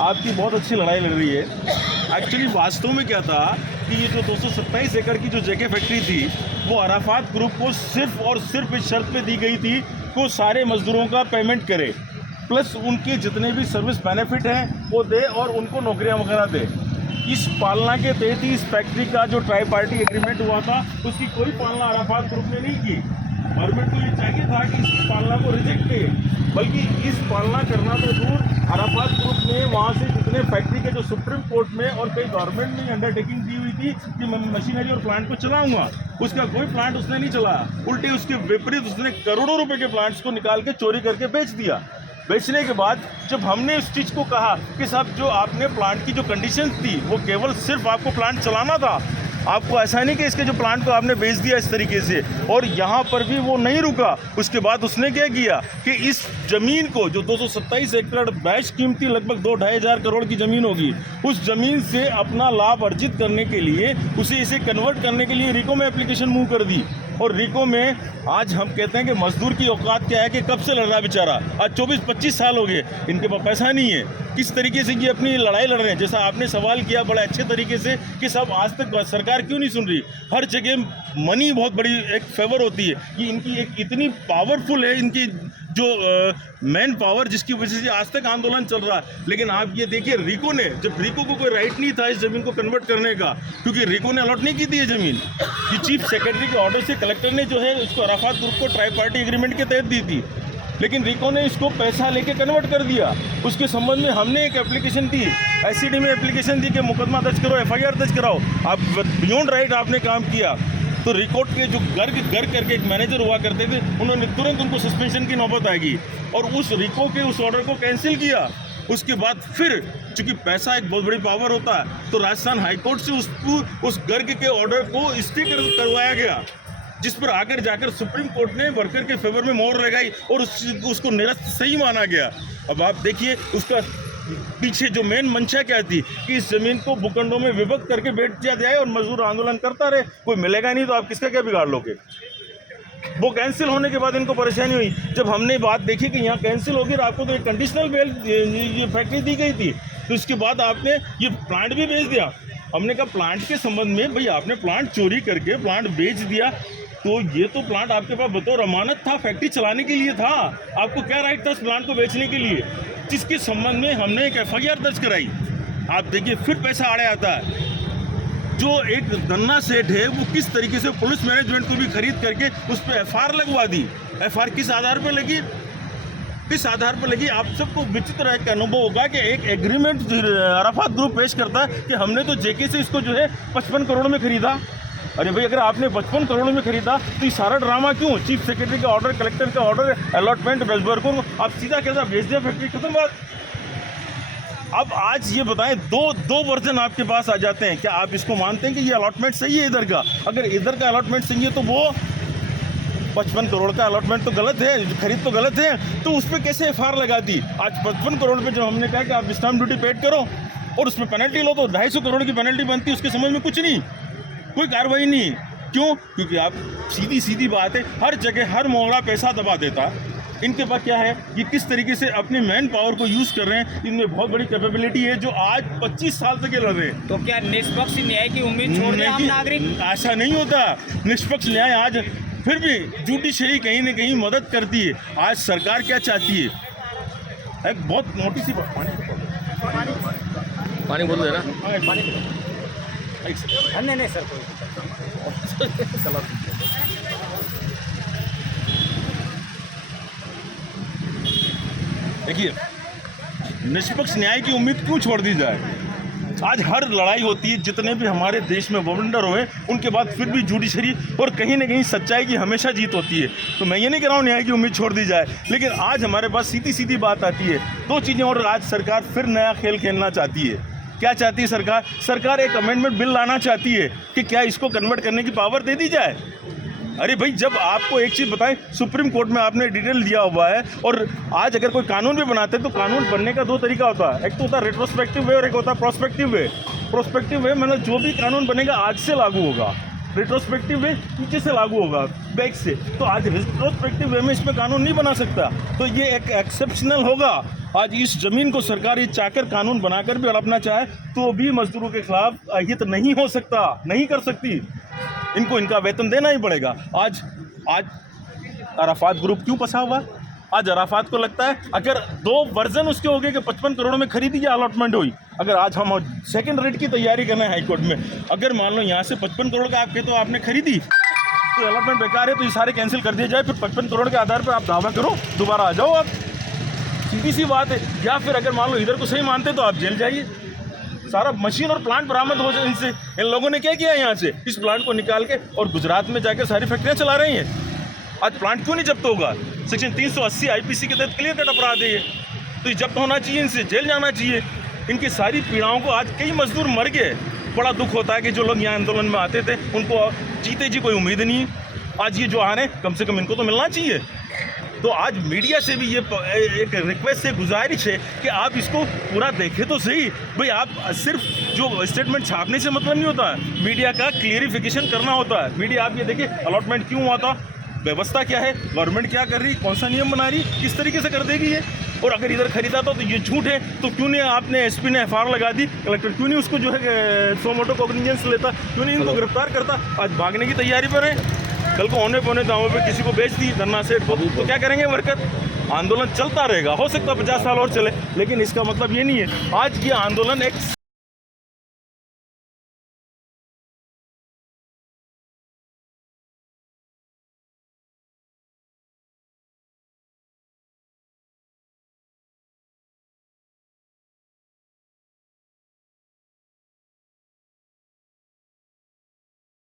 आपकी बहुत अच्छी लड़ाई लड़ रही है। एक्चुअली वास्तव में क्या था कि ये जो 227 एकड़ की जो जेके फैक्ट्री थी वो अराफात ग्रुप को सिर्फ और सिर्फ इस शर्त पे दी गई थी कि वो सारे मजदूरों का पेमेंट करे, प्लस उनके जितने भी सर्विस बेनिफिट हैं वो दे और उनको नौकरियां वगैरह दे। इस पालना के तहत ही इस फैक्ट्री का जो ट्राई पार्टी एग्रीमेंट हुआ था उसकी कोई पालना अराफात ग्रुप ने नहीं की। गवर्नमेंट को ये चाहिए था कि इसकी पालना को रिजेक्ट करे, बल्कि इस पालना करना तो दूर, अराफात ग्रुप ने वहाँ से जितने फैक्ट्री के जो सुप्रीम कोर्ट में और कई गवर्नमेंट ने अंडरटेकिंग दी हुई थी कि मैं मशीनरी और प्लांट को चलाऊंगा, उसका कोई प्लांट उसने नहीं चलाया। उल्टे उसके विपरीत उसने करोड़ों रुपए के प्लांट्स को निकाल के चोरी करके बेच दिया। बेचने के बाद जब हमने इस चीज़ को कहा कि साहब जो आपने प्लांट की जो कंडीशंस थी वो केवल सिर्फ आपको प्लांट चलाना था, आपको ऐसा नहीं कि इसके जो प्लांट को आपने बेच दिया इस तरीके से, और यहाँ पर भी वो नहीं रुका। उसके बाद उसने क्या किया कि इस ज़मीन को जो 227 एकड़ बैश कीमती लगभग 2-2.5 हज़ार करोड़ की ज़मीन होगी, उस ज़मीन से अपना लाभ अर्जित करने के लिए उसे इसे कन्वर्ट करने के लिए रिको में एप्लीकेशन मूव कर दी। और रिको में आज हम कहते हैं कि मजदूर की औकात क्या है कि कब से लड़ रहा बेचारा, आज 24-25 साल हो गए, इनके पास पैसा नहीं है। किस तरीके से ये अपनी लड़ाई लड़ रहे हैं, जैसा आपने सवाल किया बड़े अच्छे तरीके से कि सब आज तक सरकार क्यों नहीं सुन रही। हर जगह मनी बहुत बड़ी एक फेवर होती है कि इनकी एक इतनी पावरफुल है इनकी जो मैन पावर, जिसकी वजह से आज तक आंदोलन चल रहा है। लेकिन आप ये देखिए, रिको ने, जब रिको को कोई राइट नहीं था इस ज़मीन को कन्वर्ट करने का, क्योंकि रिको ने अलॉट नहीं की थी ये ज़मीन, कि चीफ सेक्रेटरी के ऑर्डर से कलेक्टर ने जो है उसको अराफात ग्रुप को ट्राई पार्टी एग्रीमेंट के तहत दी थी, लेकिन रिको ने इसको पैसा लेके कन्वर्ट कर दिया। उसके संबंध में हमने एक एप्लीकेशन दी, एससीडी में एप्लीकेशन दी कि मुकदमा दर्ज करो, एफआईआर दर्ज कराओ। आप बियॉन्ड राइट आपने काम किया। तो रिकॉर्ड के जो गर्ग करके एक मैनेजर हुआ करते थे, उन्होंने तुरंत उनको सस्पेंशन की नौबत आएगी और उस रिको के उस ऑर्डर को कैंसिल किया। उसके बाद फिर चूंकि पैसा एक बहुत बड़ी पावर होता है, तो राजस्थान हाईकोर्ट से उस गर्ग के ऑर्डर को स्टे करवाया गया, जिस पर आकर जाकर सुप्रीम कोर्ट ने वर्कर के फेवर में मोहर लगाई और उसको निरस्त सही माना गया। अब आप देखिए उसका पीछे जो मेन मंशा क्या थी कि इस जमीन को भूखंडों में विभक्त करके बेच दिया जाए और मजदूर आंदोलन करता रहे, कोई मिलेगा नहीं तो आप किसका क्या बिगाड़ लोगे। वो कैंसिल होने के बाद इनको परेशानी हुई। जब हमने बात देखी कि यहाँ कैंसिल होगी और आपको तो एक कंडीशनल बेल ये फैक्ट्री दी गई थी, तो इसके बाद आपने ये प्लांट भी बेच दिया। हमने कहा प्लांट के संबंध में, भाई आपने प्लांट चोरी करके प्लांट बेच दिया, तो ये तो प्लांट आपके पास बतौर अमानत था, फैक्ट्री चलाने के लिए था, आपको क्या राइट था इस प्लांट को बेचने के लिए, जिसके संबंध में हमने एक एफआईआर दर्ज कराई। आप देखिए फिर पैसा आड़े आता है। जो एक धन्ना सेठ है वो किस तरीके से पुलिस मैनेजमेंट को भी खरीद करके उस पर एफआईआर लगवा दी। एफआईआर किस आधार पर लगी, किस आधार पर लगी? आप सबको विचित्र एक अनुभव होगा कि एक एग्रीमेंट अराफात ग्रुप पेश करता है कि हमने तो जेके से इसको जो है 55 करोड़ में खरीदा। अरे भाई, अगर आपने 55 करोड़ में खरीदा तो ये सारा ड्रामा क्यों? चीफ सेक्रेटरी का ऑर्डर, कलेक्टर का ऑर्डर, अलॉटमेंट वर्कर को आप सीधा कैसा भेज दिया, फैक्ट्री खत्म बात। अब आज ये बताएं, दो वर्जन आपके पास आ जाते हैं, क्या आप इसको मानते हैं कि ये अलॉटमेंट सही है इधर का? अगर इधर का अलॉटमेंट सही है तो वो 55 करोड़ का अलॉटमेंट तो गलत है, खरीद तो गलत है, तो उस पर कैसे एफआईआर लगा दी? आज 55 करोड़ पे जब हमने कहा कि आप स्टाम्प ड्यूटी पेड करो और उसमें पेनल्टी लो, तो 250 करोड़ की पेनल्टी बनती है, उसके समझ में कुछ नहीं, कोई कार्रवाई नहीं। क्यों? क्योंकि आप सीधी बात है, हर जगह हर मोहरा पैसा दबा देता। इनके पास क्या है, ये किस तरीके से अपनी मैन पावर को यूज़ कर रहे हैं, इनमें बहुत बड़ी कैपेबिलिटी है जो आज 25 साल तक ये लड़ रहे हैं। तो क्या निष्पक्ष न्याय की उम्मीद छोड़ दें हम नागरिक? ऐसा नहीं होता। निष्पक्ष न्याय आज फिर भी जुडिशरी कहीं ना कहीं मदद करती है। आज सरकार क्या चाहती है, एक बहुत मोटी सी बात, पानी बोल दे ना, नहीं सर कोई देखिए, निष्पक्ष न्याय की उम्मीद क्यों छोड़ दी जाए? आज हर लड़ाई होती है, जितने भी हमारे देश में वंडर हुए उनके बाद फिर भी जुडिशरी और कहीं ना कहीं सच्चाई की हमेशा जीत होती है। तो मैं ये नहीं कह रहा हूँ न्याय की उम्मीद छोड़ दी जाए, लेकिन आज हमारे पास सीधी बात आती है, दो चीज़ें। और आज सरकार फिर नया खेल खेलना चाहती है। क्या चाहती है सरकार? सरकार एक अमेंडमेंट बिल लाना चाहती है कि क्या इसको कन्वर्ट करने की पावर दे दी जाए। अरे भाई, जब आपको एक चीज़ बताएं, सुप्रीम कोर्ट में आपने डिटेल दिया हुआ है, और आज अगर कोई कानून भी बनाते हैं तो कानून बनने का दो तरीका होता है, एक तो होता है रेट्रोस्पेक्टिव वे और एक होता है प्रोस्पेक्टिव वे। प्रोस्पेक्टिव वे मतलब जो भी कानून बनेगा आज से लागू होगा, रिट्रोस्पेक्टिव वे पीछे से लागू होगा, बैक से। तो आज रिट्रोस्पेक्टिव वे में इसमें कानून नहीं बना सकता, तो ये एक एक्सेप्शनल होगा। आज इस जमीन को सरकार ये चाहकर कानून बनाकर भी हड़पना चाहे तो भी मजदूरों के खिलाफ अहित नहीं हो सकता, नहीं कर सकती। इनको इनका वेतन देना ही पड़ेगा। आज अराफात ग्रुप क्यों फंसा हुआ? आज अराफात को लगता है अगर 2 वर्जन उसके हो गए कि 55 करोड़ में खरीदी या अलॉटमेंट हुई। अगर आज हम सेकंड रेट की तैयारी करना है हाई कोर्ट में, अगर मान लो यहाँ से 55 करोड़ का आपके तो आपने खरीदी तो अलॉटमेंट बेकार है, तो ये सारे कैंसिल कर दिए जाए, फिर 55 करोड़ के आधार पर आप दावा करो, दोबारा आ जाओ आप, सीधी सी बात है। या फिर अगर मान लो इधर को सही मानते तो आप जेल जाइए। सारा मशीन और प्लांट बरामद हो जाए इनसे। इन लोगों ने क्या किया यहाँ से, इस प्लांट को निकाल के और गुजरात में जाकर सारी फैक्ट्रियाँ चला रही हैं। आज प्लांट क्यों नहीं जब्त होगा? सेक्शन 380 आईपीसी के तहत क्लियर कट अपराध है ये, तो ये जब्त होना चाहिए, इनसे जेल जाना चाहिए। इनकी सारी पीड़ाओं को आज कई मजदूर मर गए। बड़ा दुख होता है कि जो लोग यहाँ आंदोलन में आते थे उनको जीते जी कोई उम्मीद नहीं है। आज ये जो आ रहे हैं कम से कम इनको तो मिलना चाहिए। तो आज मीडिया से भी ये एक रिक्वेस्ट है, गुजारिश है कि आप इसको पूरा देखें तो सही। भाई आप सिर्फ जो स्टेटमेंट छापने से मतलब नहीं होता है, मीडिया का क्लियरिफिकेशन करना होता है। मीडिया आप ये देखिए अलॉटमेंट क्यों हुआ था, व्यवस्था क्या है, गवर्नमेंट क्या कर रही, कौन सा नियम बना रही, किस तरीके से कर देगी ये। और अगर इधर खरीदा तो ये झूठ है, तो क्यों नहीं आपने एसपी ने एफआईआर लगा दी, कलेक्टर क्यों नहीं उसको जो है सो मोटो कॉग्निजेंस लेता, क्यों नहीं इनको गिरफ्तार करता? आज भागने की तैयारी पर है, कल को औने पौने दावों पे किसी को बेच दी धरना सेठ को, तो क्या करेंगे वर्कर? आंदोलन चलता रहेगा, हो सकता है 50 साल और चले, लेकिन इसका मतलब ये नहीं है। आज ये आंदोलन एक